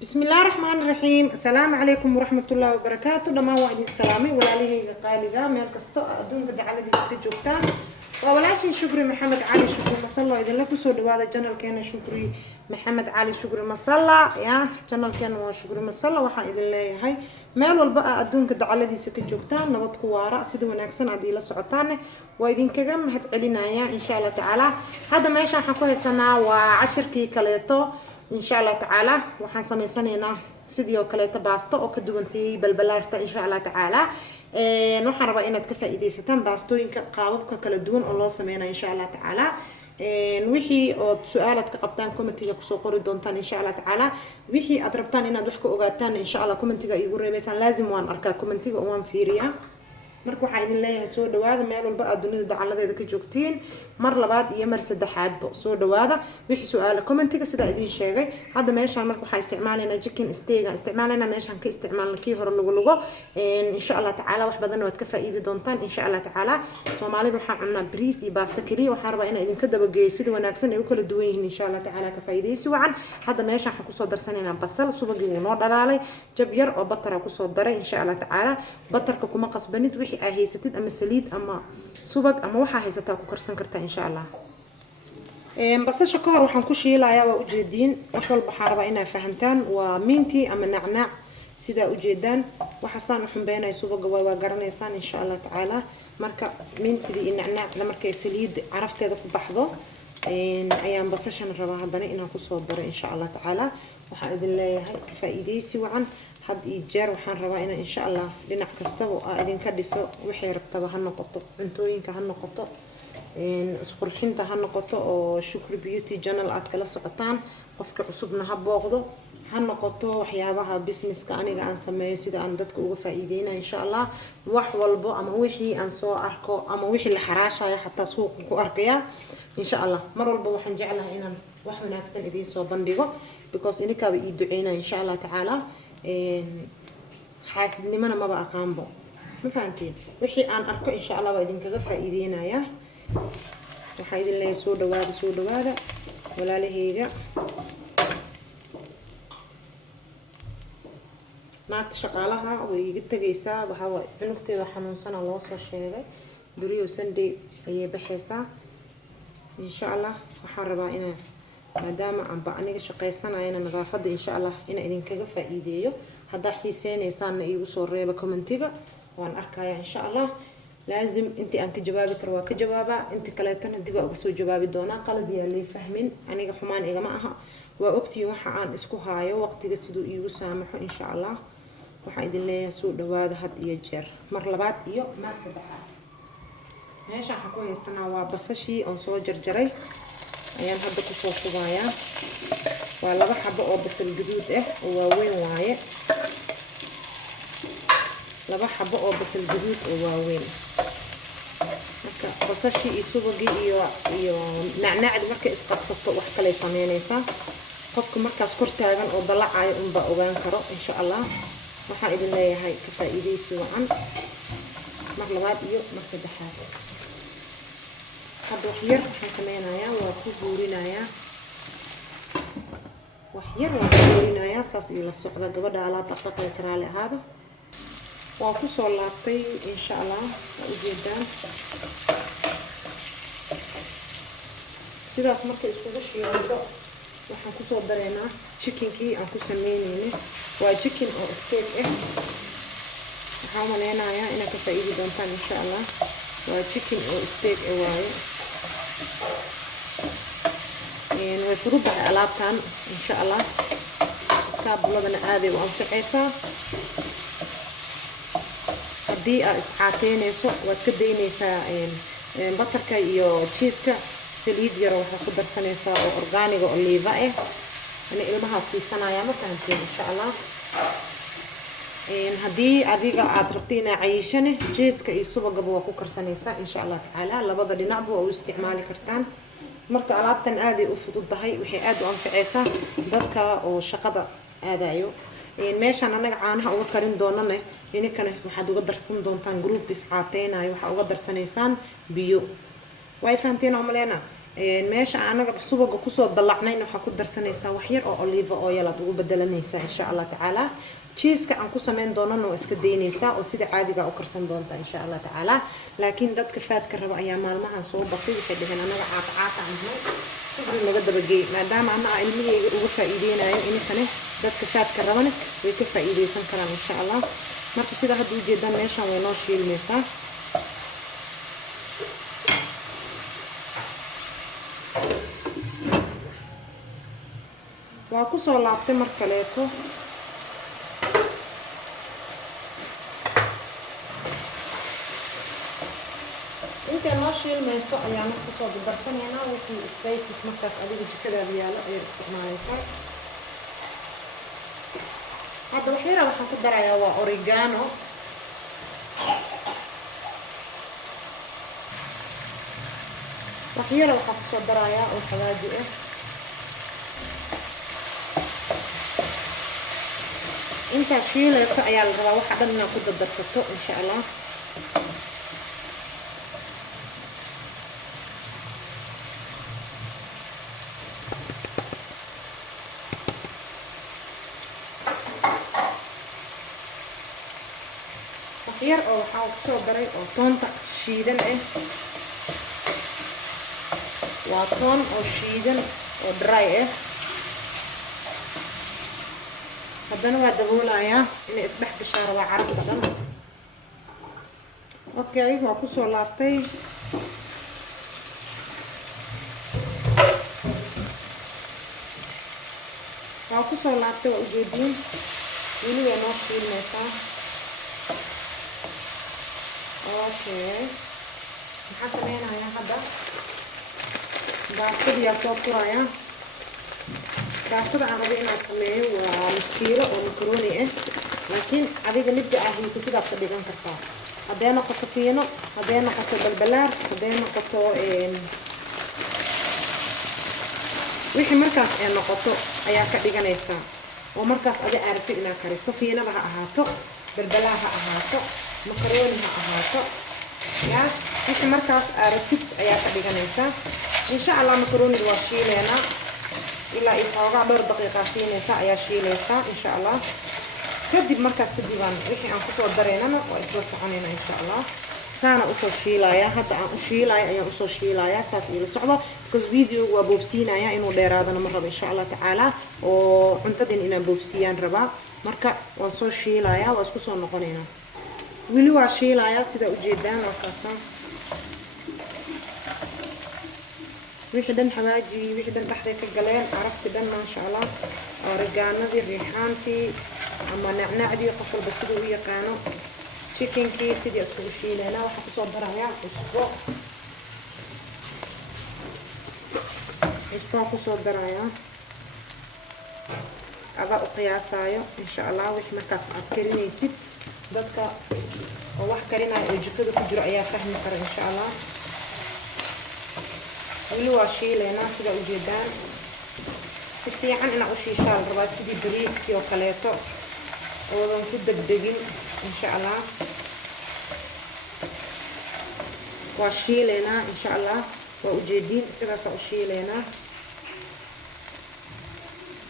بسم الله الرحمن الرحيم. السلام عليكم ورحمة الله وبركاته. دمان واحد السلامي ولا ليه قالقة ميل كستو أدون قد على دي سكجوكتان ولا شيء. شكري محمد علي شكري مصلى إذا لكم سود هذا جنرال كان شكري محمد علي شكري مصلى يا جنرال كان وشكري مصلى وحا إذا الله هاي ميل والبقى أدون قد على دي سكجوكتان نبض كوارا سيد وناكسن عدي لسعطانه وإذن كجم هتعلنا يا إن شاء الله تعالى. هذا ما يشان حكوه سنة وعشر كي كليتو إن شاء الله تعالى وحن سميسانينا سيديو كليتا باستو أو كدوانتي بالبلارتا إن شاء الله تعالى. نوحن ربا إناد كفائديستان باستو إنك قاببك كلا دوان الله سمينا إن شاء الله تعالى. وحي أو سؤالات كقبتان كومنتيجا كسو قوري دونتان إن شاء الله تعالى. وحي أدربتان إناد وحكو أوغاتان إن شاء الله كومنتيجا يقول ريبسان لازم وان أركا كومنتيجا وان فيريا marka waxa idin leeyahay soo dhawaada meel walba aad dunida dacaladeeda ka joogtiin mar labaad iyo mar saddexaad soo dhawaada wixii su'aalo commentiga sida idin sheegay hadda meeshaan marka waxa isticmaalayna chicken steak isticmaalayna meeshaan ka isticmaalna kii hore lagu insha Allah taala wax badan waad ka faa'iidi doontaan insha Allah taala. Soomaalidu waxa cunaa bariis iyo baasto kaliya waxa rabaa in idin ka dabageeyo sida wanaagsan ay u kala duwan yihiin insha Allah taala ka faa'iideysi wacan. hadda meeshaan waxa ku soo darsanayna basal subagii uu noo dhalaalay jab yar oo batar ku soo daray insha Allah taala. batarka kuma qasbanid wixii هيستيد أما سليد أما سبق أما وحى هيستها كوكرسان كرتا إن شاء الله. بس شكر وحنكوشي لا يا وجدين أحول بحارة بينا فهمتان ومينتي أما نعناع سيدا وجدان وحسان وحنبينا يسوق وقرنا يسان إن شاء الله تعالى. مركا مينتي دي النعناع لمركا سليد عرفت هذا بحضه أيام بس عشان الرباح بنا إنها كصدر إن شاء الله تعالى. وحاذ الله هاي كفائديسي وعن had ijeer waxaan rabaa inaan insha Allah dhinac kasta oo idin ka dhiso wixii rabtaba ha noqoto cuntooyinka ha noqoto isqurxinta ha noqoto oo Shukri Beauty Channel aad kala socotaan qofka cusubna ha booqdo ha noqoto waxyaabaha businesska aniga aan sameeyo sida aan dadka uga faa'iideeyna insha Allah wax walbo ama wixii aan soo arko ama wixii la xaraashayo xataa suuqa ku arkaya insha Allah mar walba waxaan jeclahay inaan wax wanaagsan idin soo bandhigo because ininka ii duceeyna insha Allah taala. حاسدنimana maba aqaanbo ma fahanteen wixii aan arko insha Allah waa idin kaga faa'iideynaya waxa idin leeyahay soo dhawaada walaalaheyga naagta shaqaalaha way iga tagaysaa waxa way cunugteeda xanuunsan loo soo sheegay bariyo Sunday ayay baxaysaa insha Allah waxaan rabaa inaan maadaama aan aniga shaqaysanayna nadaafada insha Allah in idin kaga faa'iideeyo hadda xiiseenaysan iigu soo reeba commentiga waan arkaya insha Allah laazim intii aan ka jawaabi karo waa ka jawaaba inta kale tan dib uga soo jawaabi doona qalad yaa lay fahmin aniga xumaan igama aha waa ogtii waxa aan isku haayo waqtiga sidoo iigu saamaxo insha Allah waxa idin leeyahay soo dhawaada had iyo jeer mar labaad iyo mar saddexaad meesha waxa ku haysanaa waa basashii oo soo jarjaray ayaan hadda ku soo shubayaa waa laba xabo oo basal gaduud ah oo waaweyn waaye laba xabo oo basal gaduud oo waaweyn marka basashii iyo subagii iyo nacnacdi marka isqabsato wax kale sameynaysa qofka markaas kor taagan oo dalacayo unba ogaan karo insha Allah waxa idin leeyahay ka faa'iideysi wacan mar labaad iyo mar saddexaad. هذا وحير حسمينايا وكبورينايا وحير وكبورينايا ساس إلى السوق ذا قبل على طاقة إسرائيل هذا وكسر لاطي إن شاء الله جدا سيدا سمرك إسقاطش يومدا وحنكسر درينا chicken كي أنكو سمينينه وchicken أو steak حاولنايا إنك تفيدي دونتان إن شاء الله وchicken أو steak واي ويفرض على ألعابتان إن شاء الله إسكاب بلدنا هذه وأنفعيسا هدي إسحاتين يسوق وتكدينيسا بطركا يو تشيسكا سليد يروح قدر سنيسا أو أورغانيك أو ليفاء أنا إلمها في سنة يا مكانتين إن شاء الله هدي أديك عطرتينا عيشنه جيسكا يسوق قبوا كوكر سنيسا إن شاء الله تعالى لبضل نعبو أو استعمالي كرتان marka alaabtan aad ay u fududahay waxay aad u anfacaysaa dadka oo shaqada aadayo meeshan anaga caanaha uga karin doonana inkana waxaad uga darsan doontaan group isxaateenayo waxa uga darsanaysaan biyo way fahanteen oo maleena meesha anaga subaga kusoo dalacnayna waxaa ku darsanaysaa wax yar oo olive oil aad ugu bedelanaysaa insha Allah tacaala cheese-ka aan ku sameyn doonana waa iska daynaysaa oo sida caadiga u karsan doonta insha Allah tacaala laakiin dadka faadka raba ayaa maalmahan soo batay waxay dhigeen anaga caata ahnay sidii laga dabageey maadaama ana ilmihayga ugu faa'iideynayo inay dadka faadka rabana way ka faa'iideysan karaan insha Allah marka sida hadda u jeedaan meeshan way noo shiilmaysaa waa ku soo laabtay mar kaleeto inta noo shiilmayso ayaan ku soo darsaneynaa wixii spices markaas adiga jikadaada yaalo ayaa isticmaalaysaa hadda waxyara waxaan ku darayaa waa oregano waxyara waxaan ku soo darayaa oo xawaaji ah inta shiilayso ayaa la rabaa waxa dhan inaad ku dardarsato insha Allah waxyar oo waxaan ku soo daray oo toonta shiidan ah waa toon oo shiidan oo dry ah haddana waa daboolayaa inay isdhex gashaan rabaa carabta dhan okay waa ku soo laabtay waa ujeediin weli way noo shiilmaysaa okay maxaa sameynayaa hadda baastadiyaa soo furayaa baastada aan rabo inaan sameeyo waa kiilo oo macaroni ah laakiin adiga midda aad haysatid aad ka dhigan kartaa hadday noqoto fiino hadday noqoto balbalaar hadday noqoto wixii markaas ay noqoto ayaa ka dhiganaysaa oo markaas adi aragto inaad kariso fiinaba ha ahaato balbalaar ha ahaato macaroni ha ahaato yaa wixii markaas aragtid ayaa ka dhiganaysaa insha Allah macaroni waa shiileena ilaa ay xoogaa dhowr daqiiqa siinaysa ayaa shiilaysaa insha Allah kadib markaas kadib aan wixii aan ku soo dareynana waa isla soconayna insha Allah saana u soo shiilaya hadda aan u shiilaya ayaan u soo shiilaya saas ila socdo because video waa boobsiinaya inuu dheeraadana ma rabo insha Allah tacaala oo cuntadan inaan boobsiyaan rabaa marka waan soo shiilaya waa isku soo noqonayna wili waa shiilaya sida u jeedaan markaasaan wixii dhan xawaaji wixii dhan dhaxday ka galeen carafti dhan ma sha Allah oreganadii riixaantii ama nacnacdii qof walba sidoo u yaqaano chickenkii sidii isku shiileena waxa ku soo darayaa isku ku soo darayaa aba u qiyaasayo insha Allah wixii markaas aad karinaysid dadka oo wax karinaya oo jikada ku jiro ayaa fahmi kara insha Allah wili waa shiileena sida u jeedaan si fiican ina u shiishaa la rabaa sidii bariiskii oo kaleeto oodan ku degdegin insha Allah waa shiileena insha Allah waa ujeediin sidaas u shiileena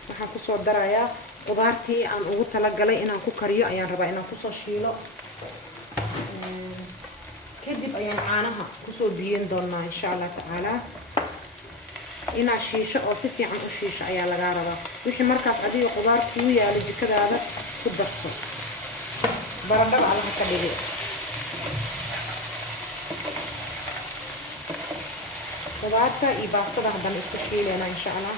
waxaan ku soo darayaa qudaartii aan ugu talagalay inaan ku kariyo ayaan rabaa inaan ku soo shiilo kadib ayaan caanaha ku soo biyen doonaa insha Allah tacaala ina shiisho oo si fiican u shiisho ayaa laga rabaa wixii markaas adiga qudaar ku yaalo jikadaada ku darso baradhada Allah ka dhigay qudaarta iyo baastada haddana isku shiileena insha Allah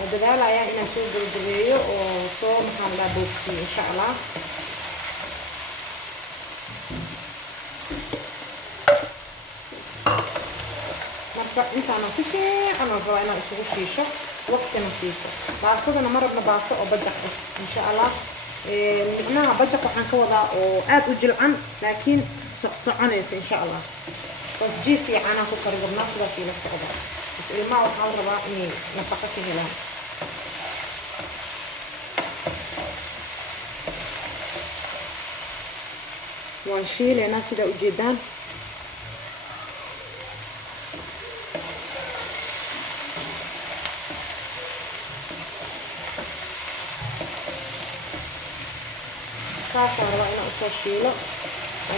ودلالة يعني نشوف بالجبيو وصوم حلا بوكسي إن شاء الله. مرة أنت أنا فيكي أنا رأينا أسوي شيشة وقت نسيسه. بعد كده أنا مرة بنباسطه وبدق إن شاء الله. معناها بدق وحن كوضع وقاد وجلعن لكن صعنيس إن شاء الله. بس جيسي أنا كقريب الناس ده في نفس الوضع. بس الماء وحاول ربا إني نفقته هلا. ونشيل الناس ده وجدان. saasa rabaa inaan usoo shiilo.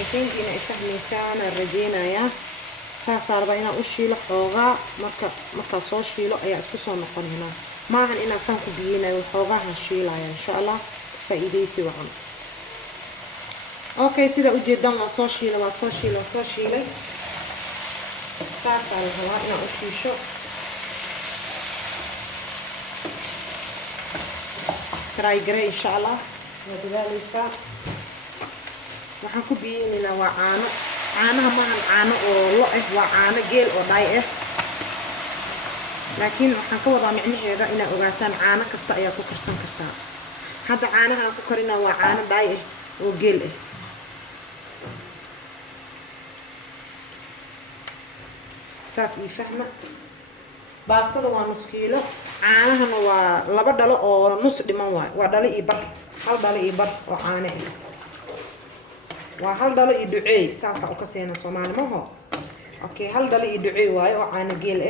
I think inay fahmaysaan rajeynayaa. saasa rabaa inaan u shiilo xoogaa marka soo shiilo ayaa isku soo noqonaynaa. maahan inaan san ku biyeynayo xoogaha shiilaya insha Allah faa'iideysi wacan. okay sida u jeedaan waa soo shiilay saasa la rabaa inaan u shiisho. try garay insha Allah wadaaleysaa. waxaan ku biyeynaynaa waa caanaha maahan caano oo lo waa caano geel oo dhaay laakiin waxaan ka wadaa micnaheeda inaad ogaataan caano kasta ayaa ku karsan kartaa. hadda caanaha aan ku karinaa waa caano dhaay oo geel saas ii fahma. baastada waa nus kiilo, caanahana waa 2 dhalo oo nus dhiman waa dhalo iyo bar, 1 dhalo iyo bar oo caano waa 1 dhalo iyo duceey saasa u ka seena Soomaali maho. okay 1 dhalo iyo duceey waaye oo caano geel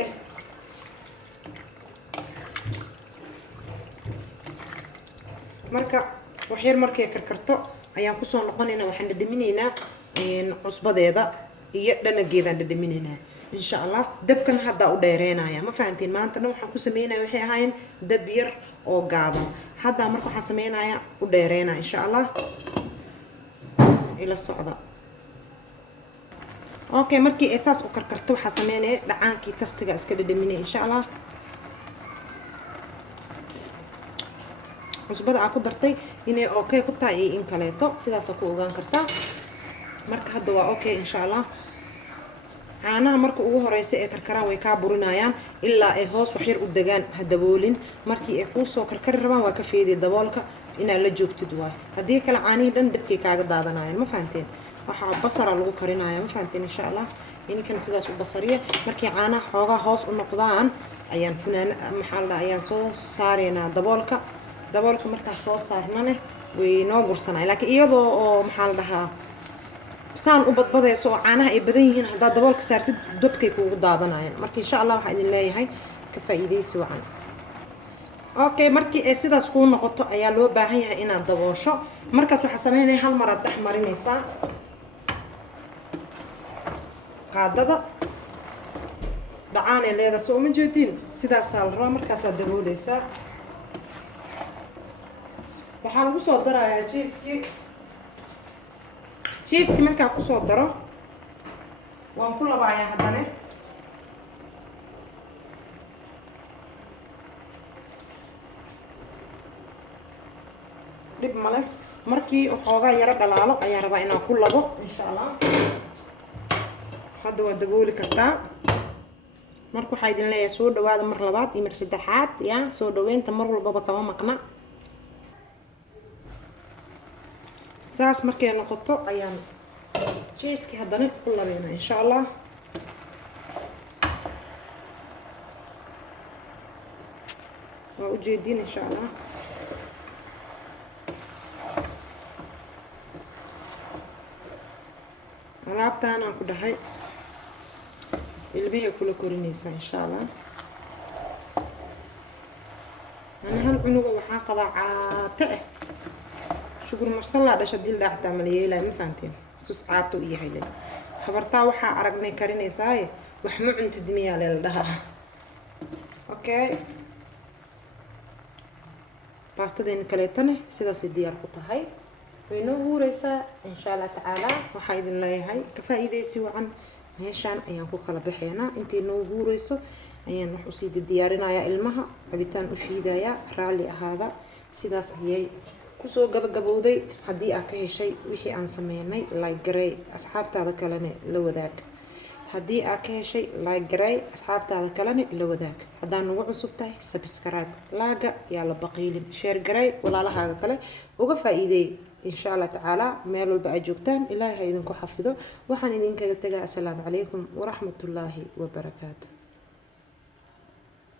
marka wax yar markay karkarto ayaan ku soo noqonaynaa. waxaan dhadhaminaynaa cusbadeeda iyo dhanageedaan dhadhaminaynaa insha Allah. dabkan hadda u dheereenaya ma fahantiin. maanta waxaan ku sameeyay waxay ahaayeen dab yar oo gaaban. hadda marka waxaan sameeynayaa u dheereenaa insha Allah ila socda. okay markii eesaas u karkarto waxaan sameeyay dhacaankii tastiga iska dhadhaminay insha Allah. cusbada aan ku dartay inay okay ku tahay in kaleeto sidaas ku ogaan kartaa. marka hadda waa okay insha Allah. caanaha marka ugu horeysa ee karkaraan way ka burinayaan ilaa ay hoos wax yar u dagaan hadaboolin. markii ay ku soo karkari rabaan waa ka feeday daboolka inaa la joogtid waay. hadii kala caanihi dhan dabkay kaaga daadanayaan ma fahanteen. waxa basara lagu karinayaa ma fahanteen insha Allah. inkan sidaas u basariye markii caanaha xoogaa hoos u noqdaan ayaan funaan ayaan soo saareynaa daboolka markaa soo saarnane way noo gursanay. laakiin iyadoo oo saan u badbadayso oo caanaha ay badan yihiin hadda daboolka saartid dabkay kuugu daadanayaan. marka insha Allah waxa idin leeyahay ka faa'iideysi wacan. okay markii ay sidaas ku noqoto ayaa loo baahan yahay inaad daboosho. markaas waxa sameeynaa hal mar aad dhex marinaysaa qaadada dhacaan ee leedahay soo ma jeedin sidaas la rabaa. markaas aad dabooleysaa. waxaa lagu soo darayaa cheese markaa ku soo daro waan ku labayaa haddana. dhib male markii xoogaa yara dhalaalo ayaan rabaa inaan ku labo insha Allah. hadda waa dabooli kartaa. marka waxaa idin leeyahay soo dhawaada mar labaad iyo mar saddexaad ya soo dhaweynta mar walbaba kama maqna. saas markay noqoto ayaan cheese haddana ku labeynaa insha Allah. waa u jeedin insha Allah. alaabtaan aan ku dhahay ilmihi kula korinaysa insha Allah. ana hal cunuga waxaa qabaa caate shukur marsala dhasha dil dhaxta maleeyay ma fahanteen sus caato iyo hayay habartaa waxaa aragnay karinaysaa wax ma cunto dimiyaa la dhahaa. okay باستدين كليتنا سيدا سيديار قطهاي وينو هوريسا إن شاء الله تعالى وحايد الله هاي كفايدة سوى عن مهشان أيام كوكلا بحينا انتي نو هوريسا أيام نحوسيد الديارنا يا إلمها عبيتان أشيدا يا رالي هذا سيدا سهيي كسو قبودي حدي أكيه شيء وحي عن سميني لايك جراي أصحاب تاذا كلاني لو ذاك haddii aad ka heshay like garay asxaabtaada kalena ila wadaag haddaan nagu cusub tahay subscribe laaga yaa la baqiilin share garay walaalahaaga kale uga faa'iideey insha Allah taala meel walba aad joogtaan ilaahay idinku xafido waxaan idinkaga tagaa assalaamu calaykum wa rahmatullaahi wa barakaatuh.